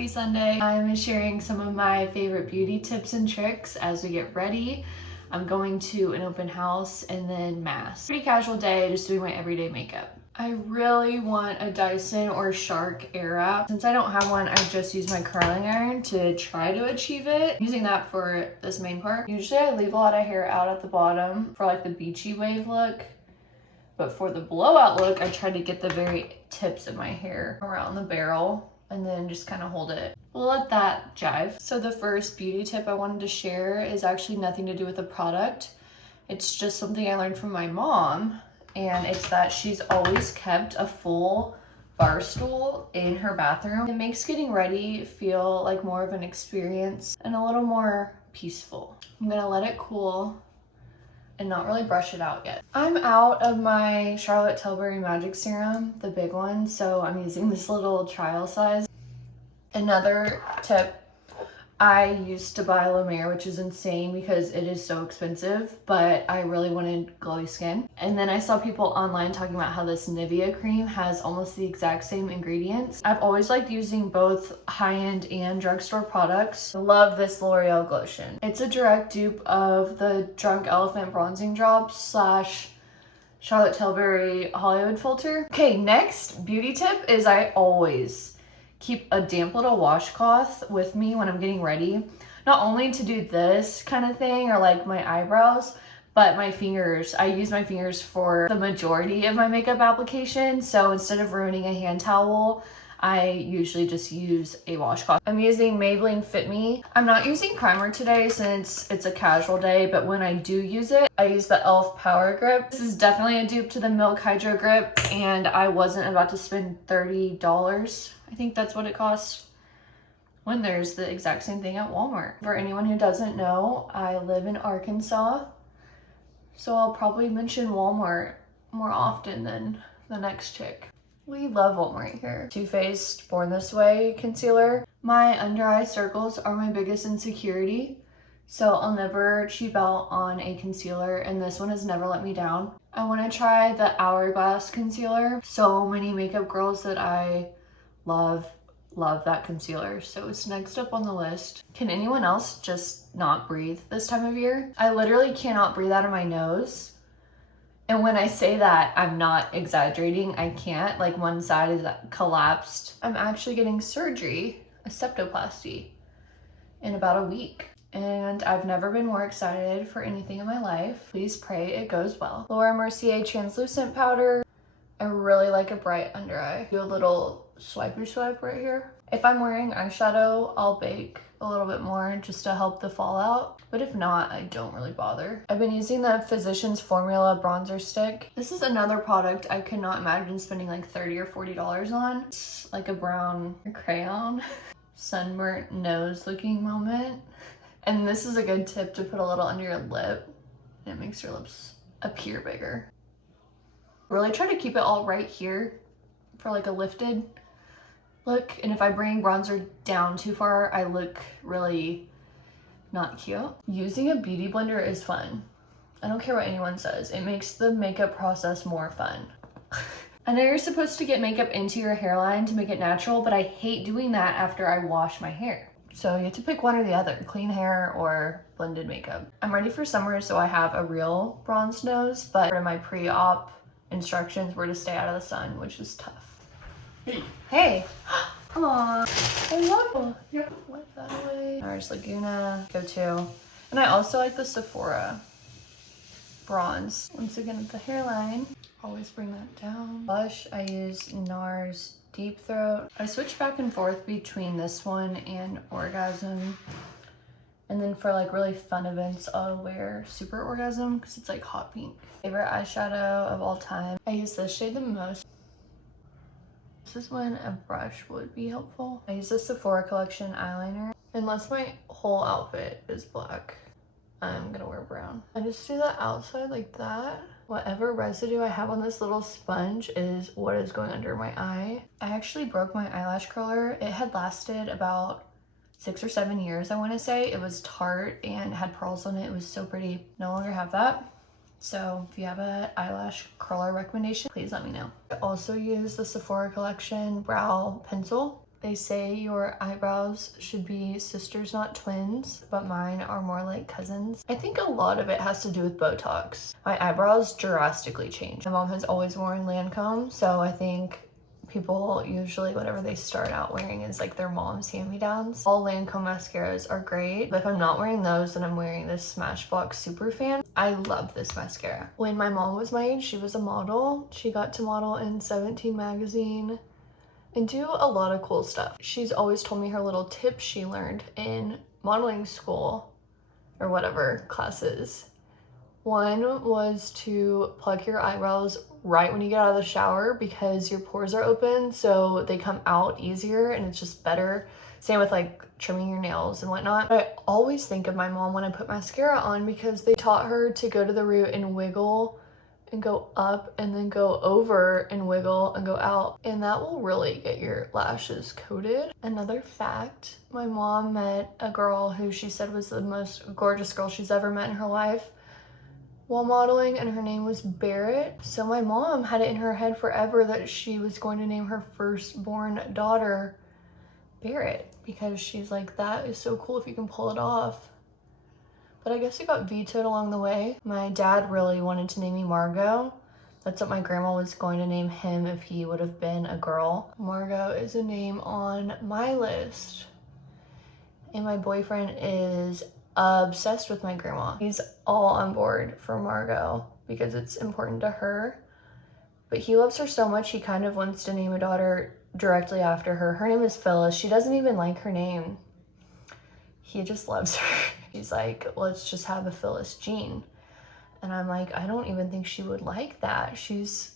Happy Sunday. I'm sharing some of my favorite beauty tips and tricks as we get ready. I'm going to an open house and then mass. Pretty casual day, just doing my everyday makeup. I really want a Dyson or Shark Airwrap. Since I don't have one, I just use my curling iron to try to achieve it. I'm using that for this main part. Usually I leave a lot of hair out at the bottom for like the beachy wave look. But for the blowout look, I try to get the very tips of my hair around the barrel and then just kind of hold it. We'll let that jive. So the first beauty tip I wanted to share is actually nothing to do with the product. It's just something I learned from my mom, and it's that she's always kept a full bar stool in her bathroom. It makes getting ready feel like more of an experience and a little more peaceful. I'm gonna let it cool and not really brush it out yet. I'm out of my Charlotte Tilbury Magic Serum, the big one, so I'm using this little trial size. Another tip, I used to buy La Mer, which is insane because it is so expensive, but I really wanted glowy skin. And then I saw people online talking about how this Nivea cream has almost the exact same ingredients. I've always liked using both high-end and drugstore products. I love this L'Oreal Glotion. It's a direct dupe of the Drunk Elephant Bronzing Drops slash Charlotte Tilbury Hollywood Filter. Okay, next beauty tip is I always keep a damp little washcloth with me when I'm getting ready. Not only to do this kind of thing or like my eyebrows, but my fingers. I use my fingers for the majority of my makeup application. So instead of ruining a hand towel, I usually just use a washcloth. I'm using Maybelline Fit Me. I'm not using primer today since it's a casual day, but when I do use it, I use the e.l.f. Power Grip. This is definitely a dupe to the Milk Hydro Grip, and I wasn't about to spend $30. I think that's what it costs when there's the exact same thing at Walmart. For anyone who doesn't know, I live in Arkansas, so I'll probably mention Walmart more often than the next chick. We love Walmart here. Too Faced Born This Way concealer. My under eye circles are my biggest insecurity, so I'll never cheap out on a concealer, and this one has never let me down. I want to try the Hourglass concealer. So many makeup girls that I love that concealer, so it's next up on the list. Can anyone else just not breathe this time of year? I literally cannot breathe out of my nose. And when I say that, I'm not exaggerating. I can't. Like, one side is collapsed. I'm actually getting surgery, a septoplasty, in about a week. And I've never been more excited for anything in my life. Please pray it goes well. Laura Mercier translucent powder. I really like a bright under eye. Do a little swipey swipe right here. If I'm wearing eyeshadow, I'll bake a little bit more just to help the fallout. But if not, I don't really bother. I've been using the Physicians Formula bronzer stick. This is another product I could not imagine spending like $30 or $40 on. It's like a brown crayon. Sunburnt nose looking moment. And this is a good tip to put a little under your lip. It makes your lips appear bigger. Really try to keep it all right here for like a lifted look. And if I bring bronzer down too far, I look really not cute. Using a beauty blender is fun. I don't care what anyone says. It makes the makeup process more fun. I know you're supposed to get makeup into your hairline to make it natural, but I hate doing that after I wash my hair. So you have to pick one or the other, clean hair or blended makeup. I'm ready for summer, so I have a real bronzed nose, but my pre-op instructions were to stay out of the sun, which is tough. Hey. Aww, I love it. Yep. Wipe that away. Ours Laguna, go to. And I also like the Sephora bronze. Once again at the hairline, always bring that down. Blush, I use NARS Deep Throat. I switch back and forth between this one and Orgasm. And then for like really fun events, I'll wear Super Orgasm because it's like hot pink. Favorite eyeshadow of all time. I use this shade the most. This is when a brush would be helpful. I use the Sephora Collection eyeliner. Unless my whole outfit is black, I'm gonna wear brown. I just do the outside like that. Whatever residue I have on this little sponge is what is going under my eye. I actually broke my eyelash curler. It had lasted about 6 or 7 years, I want to say. It was tart and had pearls on it. It was so pretty. No longer have that. So if you have an eyelash curler recommendation, please let me know. I also use the Sephora Collection brow pencil. They say your eyebrows should be sisters, not twins, but mine are more like cousins. I think a lot of it has to do with Botox. My eyebrows drastically changed. My mom has always worn Lancome, so I think people usually whatever they start out wearing is like their mom's hand-me-downs. All Lancome mascaras are great, but if I'm not wearing those, then I'm wearing this Smashbox Superfan. I love this mascara. When my mom was my age, she was a model. She got to model in 17 magazine and do a lot of cool stuff. She's always told me her little tips she learned in modeling school or whatever classes. One was to pluck your eyebrows right when you get out of the shower because your pores are open, so they come out easier and it's just better. Same with like trimming your nails and whatnot. I always think of my mom when I put mascara on because they taught her to go to the root and wiggle and go up and then go over and wiggle and go out, and that will really get your lashes coated. Another fact, my mom met a girl who she said was the most gorgeous girl she's ever met in her life while modeling, and her name was Barrett. So my mom had it in her head forever that she was going to name her firstborn daughter Barrett because she's like, that is so cool if you can pull it off. But I guess it got vetoed along the way. My dad really wanted to name me Margot. That's what my grandma was going to name him if he would have been a girl. Margot is a name on my list. And my boyfriend is obsessed with my grandma. He's all on board for Margot because it's important to her. But he loves her so much, he kind of wants to name a daughter directly after her. Her name is Phyllis. She doesn't even like her name. He just loves her. He's like, let's just have a Phyllis Jean. And I'm like, I don't even think she would like that. She's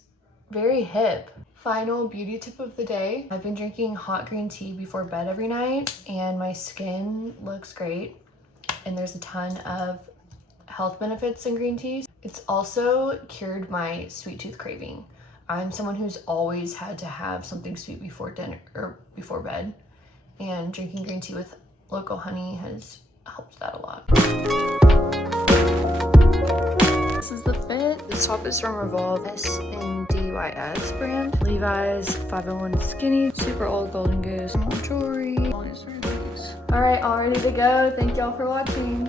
very hip. Final beauty tip of the day. I've been drinking hot green tea before bed every night and my skin looks great. And there's a ton of health benefits in green tea. It's also cured my sweet tooth craving. I'm someone who's always had to have something sweet before dinner or before bed. And drinking green tea with local honey has helped that a lot. This is the fit. This top is from Revolve SNDYS brand. Levi's 501 skinny, super old golden goose, more jewelry, all these rings. All right, all ready to go. Thank y'all for watching.